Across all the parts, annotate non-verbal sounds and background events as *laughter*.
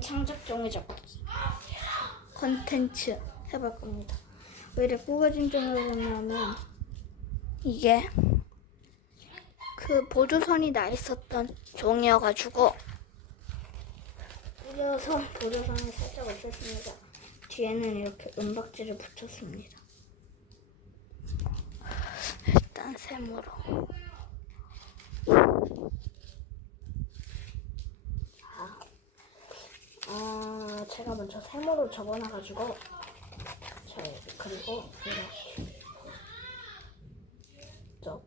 창작종이 적기 컨텐츠 해볼 겁니다. 왜 이렇게 구겨진 종이를 했냐면 이게 그 보조선이 나 있었던 종이어가지고 구겨서 보조선이 살짝 없앴습니다. 뒤에는 이렇게 은박지를 붙였습니다. 일단 샘으로 아, 제가 먼저 세모로 적어놔가지고 저 그리고 이렇게 쪽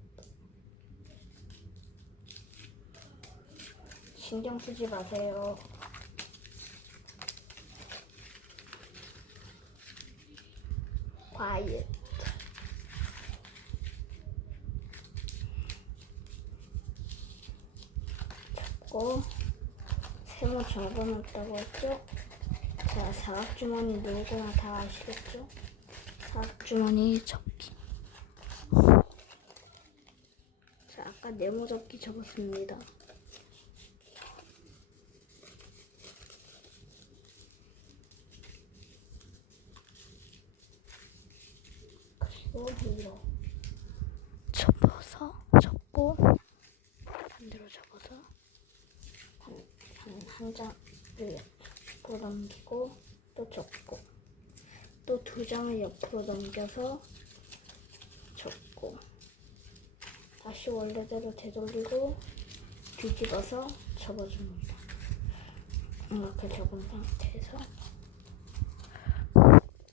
신경 쓰지 마세요. 과일 세모 적어놨다고 했죠? 자, 사각주머니 누구나 다 아시겠죠? 사각주머니 접기. 자, 아까 네모 접기 적었습니다. 그리고 위로 접어서 접고 반대로 접어서 한, 한, 한 장을 옆으로 넘기고 또 접고 또 두 장을 옆으로 넘겨서 접고 다시 원래대로 되돌리고 뒤집어서 접어줍니다. 이렇게 접은 상태에서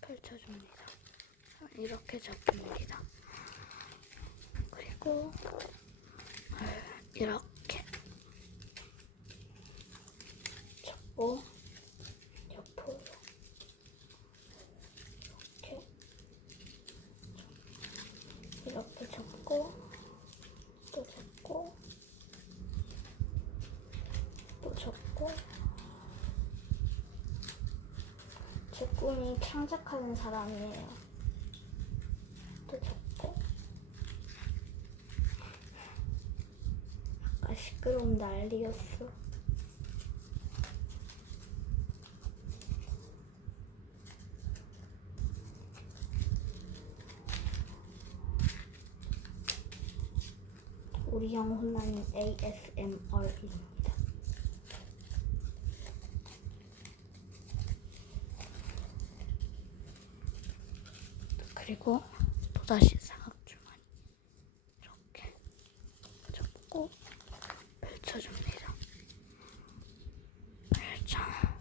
펼쳐줍니다. 이렇게 접습니다. 그리고 이렇게 접고 옆으로 이렇게 이렇게 접고 또 접고 또 접고 제 꿈이 창작하는 사람이에요. 또 접고 아까 시끄러운 난리였어. 우리 형 혼나는 ASMR입니다. 그리고 또다시 사각주머니 이렇게 접고 펼쳐줍니다. 자,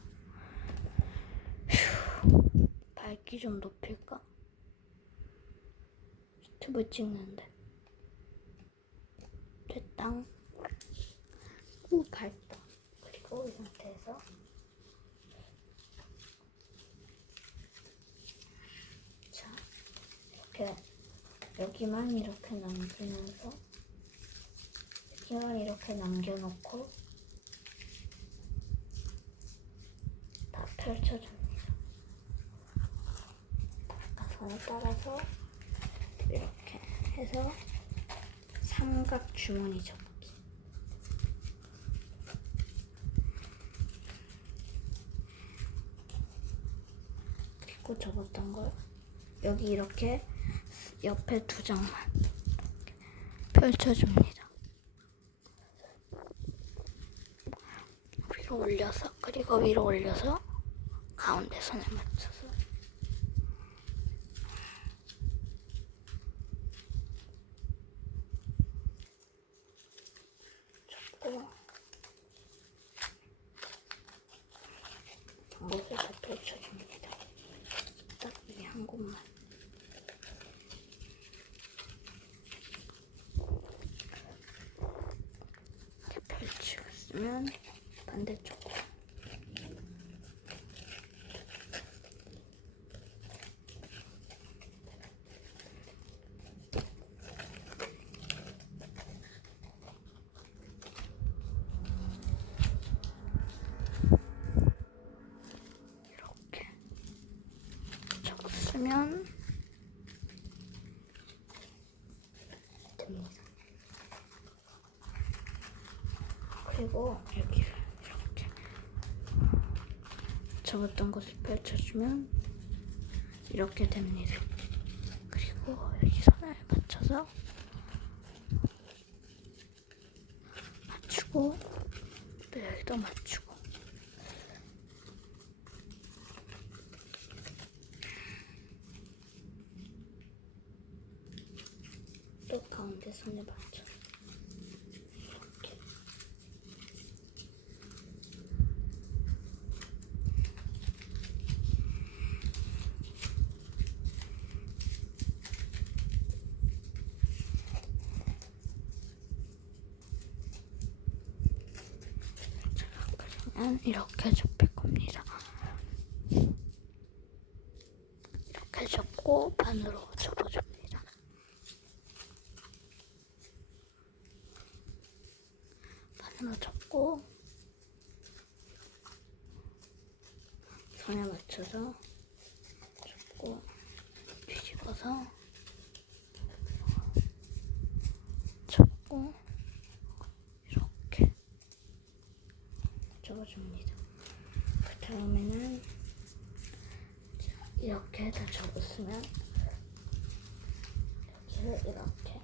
휴, 밝기 좀 높일까? 유튜브 찍는데. 됐당. 오, 밝다. 그리고 이 상태에서 자, 이렇게 여기만 이렇게 남기면서 여기만 이렇게 남겨놓고 다 펼쳐줍니다. 가선에 따라서 이렇게 해서 삼각 주머니 접기. 접었던 걸 여기 이렇게 옆에 두 장만 펼쳐줍니다. 위로 올려서 그리고 위로 올려서 가운데 선에 맞춰서 접고 못을 다 펼쳐줍니다. 딱 이 한 곳만. 이렇게 펼치고 있으면 반대쪽. 이렇게 적으면 됩니다. 그리고 여기를 이렇게 접었던 것을 펼쳐주면 이렇게 됩니다. 그리고 여기 선을 맞춰서 맞추고 또 여기도 맞추고 또 가운데 선을 맞춰 이렇게 그러면 이렇게 접힐 겁니다. 이렇게 접고 반으로 접어줍니다. 반으로 접고 손에 맞춰서 접고 뒤집어서 접고 이렇게 접어줍니다. 그 다음에는 이렇게 다 접었으면 여기를 이렇게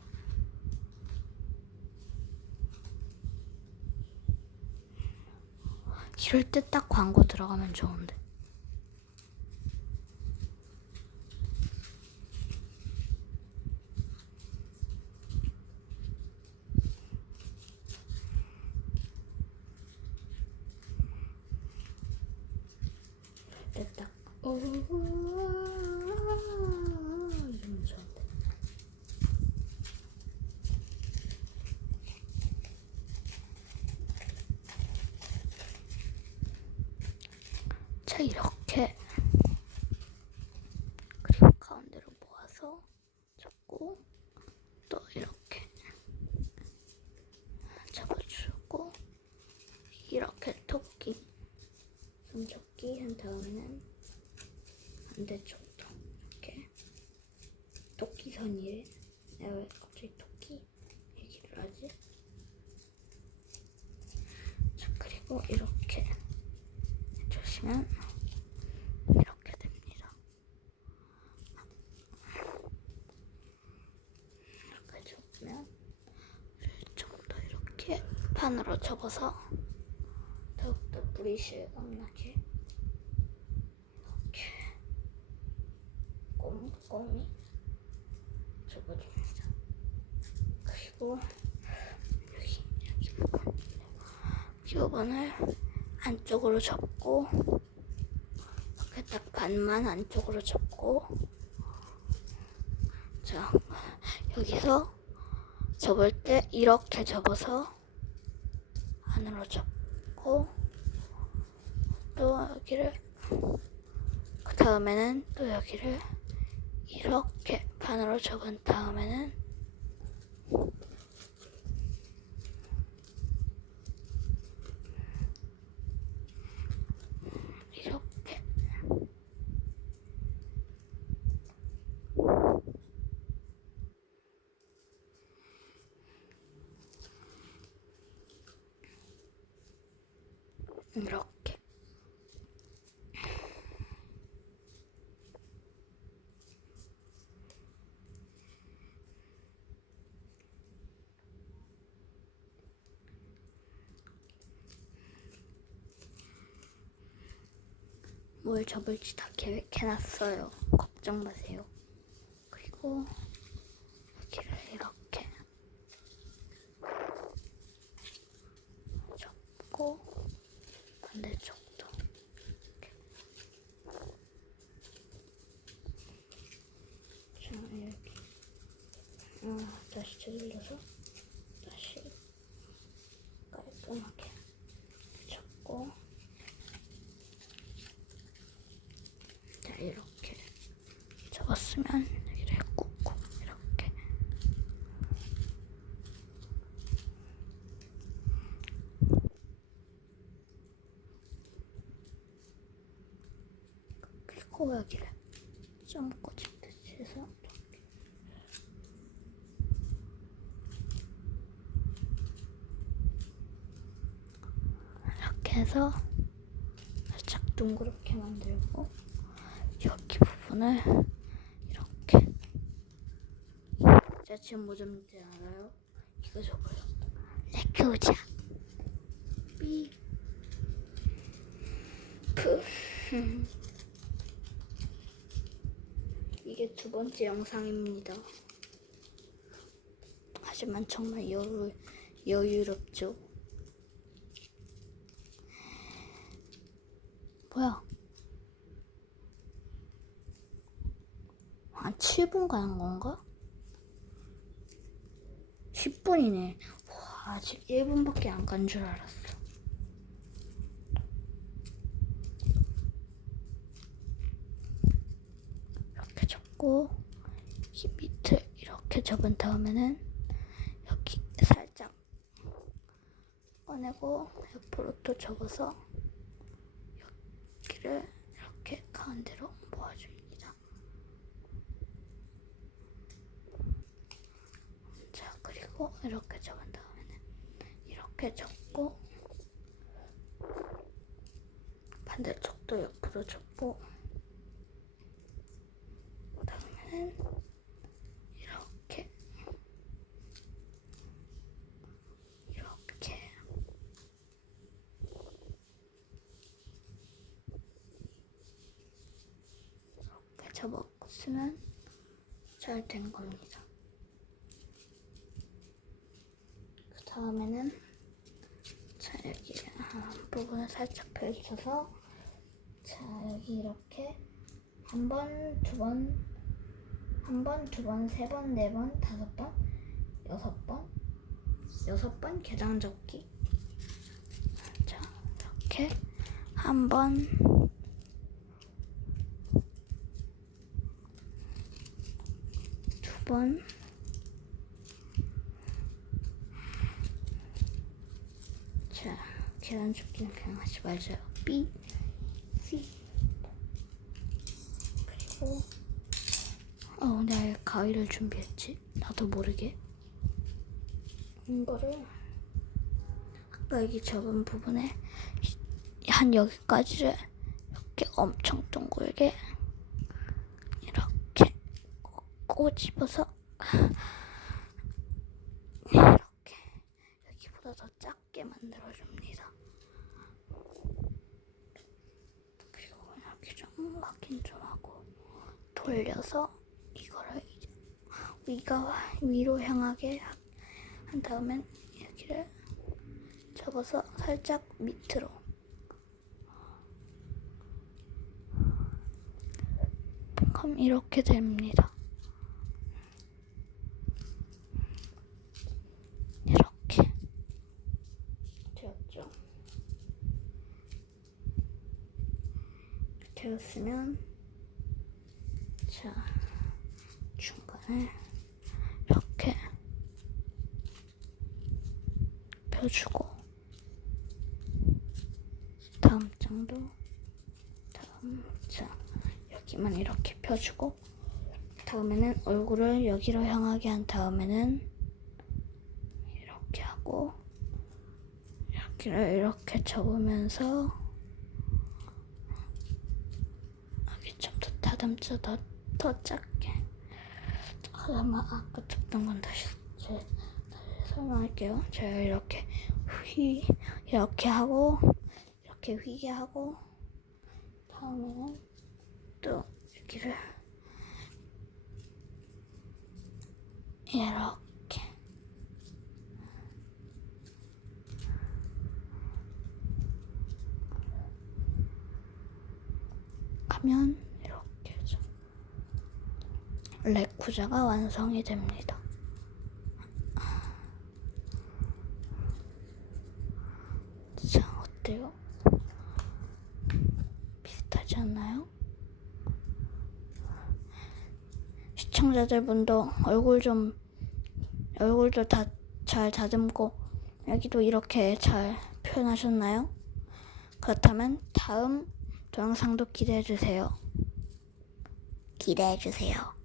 이럴 때 딱 광고 들어가면 좋은데. 됐다. 오, 이러면 좋은데. 자, 이렇게. 그리고 가운데로 모아서 접고, 또 이렇게 잡아주고, 이렇게 토끼. 손접기 한 다음에는 반대쪽도 이렇게 토끼 선이래. 내가 왜 갑자기 토끼 얘기를 하지? 자 그리고 이렇게 해주시면 이렇게 됩니다. 이렇게 접으면 좀더 이렇게 판으로 접어서 더욱더 뿌리 실감 나게 이렇게 꼼꼼히 접어줍니다. 그리고 여기 부분을 안쪽으로 접고 이렇게 딱 반만 안쪽으로 접고 자 여기서 접을 때 이렇게 접어서 안으로 접고 또 여기를 그 다음에는 또 여기를 이렇게 반으로 접은 다음에는 이렇게 이렇게 뭘 접을지 다 계획해놨어요. 걱정 마세요. 그리고 여기를 이렇게 접고 반대쪽도 이렇게. 아 다시 찔러서 다시 깔끔하게 접고 자 이렇게 접었으면 여기를 꾹꾹 이렇게. 그리고 여기를 좀 꼬집듯이 해서 이렇게 이렇게 해서 살짝 둥그렇게 만들고 여기 부분을 이렇게 지금 뭐 잡는지 알아요? 이거 적어요 레크우자 삐 프. 이게 두 번째 영상입니다. 하지만 정말 여유, 여유롭죠. 뭐야? 한 7분 가는 건가? 10분이네. 와, 아직 1분밖에 안 간 줄 알았어. 이렇게 접고 이 밑을 이렇게 접은 다음에는 여기 살짝 꺼내고 옆으로 또 접어서 여기를 이렇게 가운데로 모아줍니다. 자 그리고 이렇게 접은 다음에는 이렇게 접고 반대쪽도 옆으로 접고 그다음에는 이렇게 이렇게 이렇게 접었으면 잘 된 겁니다. 그 다음에는 자 여기 한 부분을 살짝 펼쳐서 자 여기 이렇게 한 번, 두 번, 한 번, 두 번, 세 번, 네 번, 다섯 번, 여섯 번, 여섯 번 계단 접기. 자, 이렇게 한 번, 두 번, 자, 계단 접기는 그냥 하지 말자요. 삐, 삐. 그리고 어, 왜 가위를 준비했지? 나도 모르게 이거를 아까 여기 접은 부분에 한 여기까지를 이렇게 엄청 둥글게 이렇게 꼬- 꼬집어서 *laughs* 이렇게 여기보다 더 작게 만들어줍니다. 그리고 이렇게 좀 확인 좀 하고 돌려서 이거를 위가 위로 향하게 하- 한 다음엔 여기를 접어서 살짝 밑으로 그럼 이렇게 됩니다. 이렇게 되었죠. 되었으면 자 중간에 이렇게 펴주고 다음 장도 다음 자 여기만 이렇게 펴주고 다음에는 얼굴을 여기로 향하게 한 다음에는 이렇게 하고 여기를 이렇게 접으면서 여기 좀 더 다듬자 더, 더 작게 아마 아까 접던 건 다시 제, 다시 설명할게요. 제가 이렇게 휘 이렇게 하고 이렇게 휘게 하고 다음에는 또 여기를 이렇게 좀 레쿠자가 완성이 됩니다. 자, 어때요? 비슷하지 않나요? 시청자들분도 얼굴 좀 얼굴도 다 잘 다듬고 여기도 이렇게 잘 표현하셨나요? 그렇다면 다음 동영상도 기대해 주세요. 기대해 주세요.